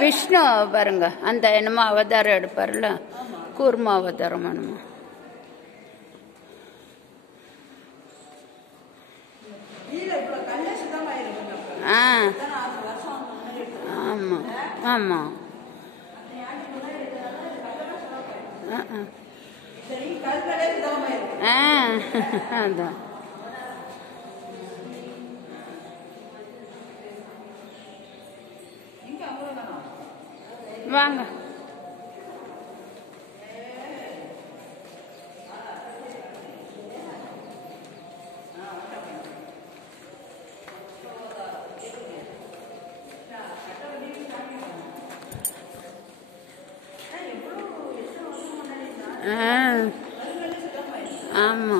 விஷ்ணு பாருங்க, அந்த என்னமோ அவதாரம் எடுப்பார்ல, கூர்ம அவதாரம் என்னமோ. ஆமா ஆமா. அதான் வாங்க. ஆமா.